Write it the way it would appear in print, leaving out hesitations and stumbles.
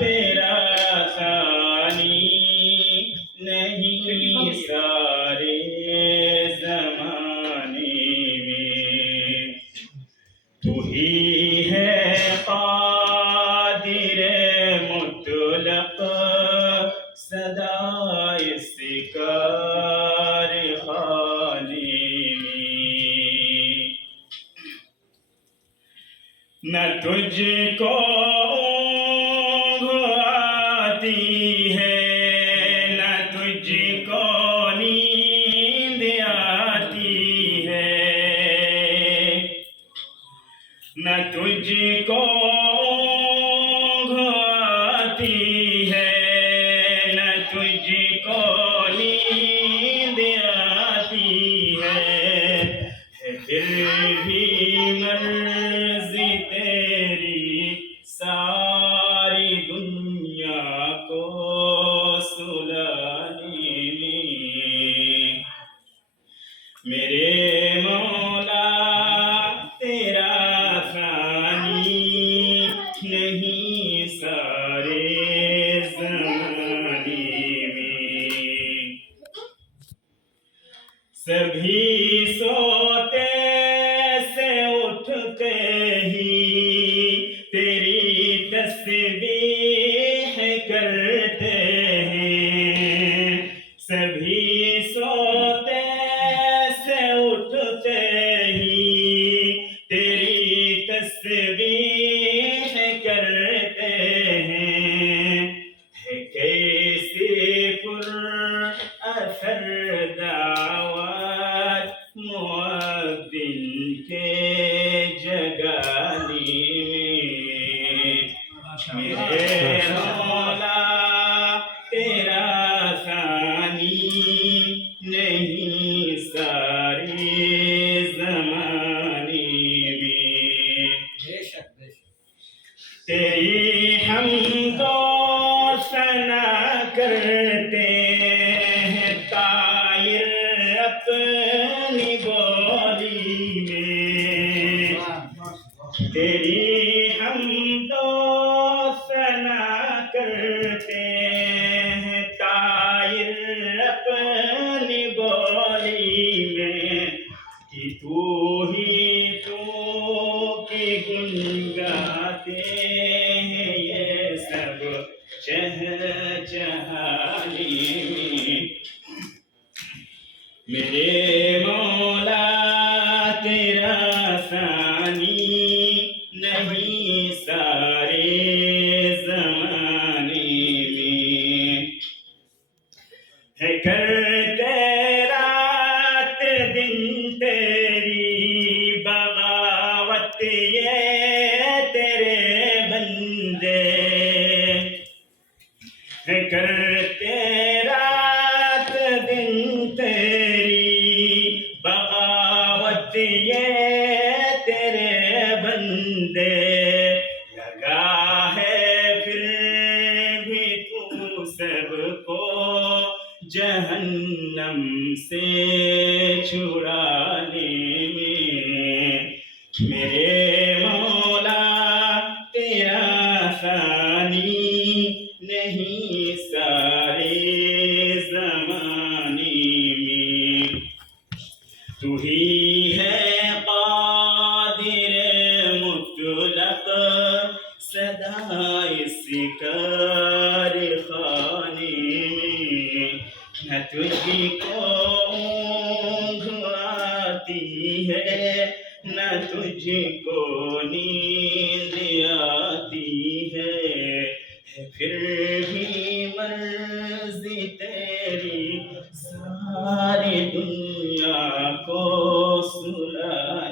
تیرا ثانی نہیں سارے زمانے میں، تو ہی ہے قادر مطلق سدا اس کارخانے میں، نہ تجھ کو اونگھ آتی ہے، نہ تجھ کو نیند آتی ہے، نہ تجھ کو اونگھ آتی ہے، نہ تجھ کو نیند آتی ہے، پھر بھی مرضی تیری ساری دنیا کو سلانے میں، میرے مولا تیرا ثانی نہیں سارے زمانے میں، سبھی سوتے سے اٹھتے ہی تیری تسبیح کرتے ہیں، سبھی سوتے سے اٹھتے ہی تیری تسبیح کرتے ہیں، ہے کیسے پر اثر دعوت مؤذن کے جگانے میں، میرے مولا تیرا ثانی نہیں سارے زمانے میں، تیری حمد و ثنا کرتے ہیں طائر اپنی بولی میں، تیری حمد و ثنا کرتے ہیں طائر اپنی بولی میں، کہ تو ہی تو کی گنگاتے ہیں یہ سب چہچہانے میں، میرے مولا تیرا ثانی نہیں سارے زمانے میں، ہے کرتے رات دن تیری بغاوت یہ تیرے بندے، ہے کرتے رات دن تیری بغاوت یہ تیرے بندے، لگا ہے پھر بھی تو سب کو جہنم سے چھڑانے میں، میرے مولا تیرا ثانی نہیں سارے زمانے میں، تو ہی ہے قادر مطلق سدا اس کارخانے میں، نہ تجھ کو اونگھ آتی ہے، نہ تجھ کو نیند آتی ہے، پھر بھی مرضی تیری ساری دنیا کو سلانے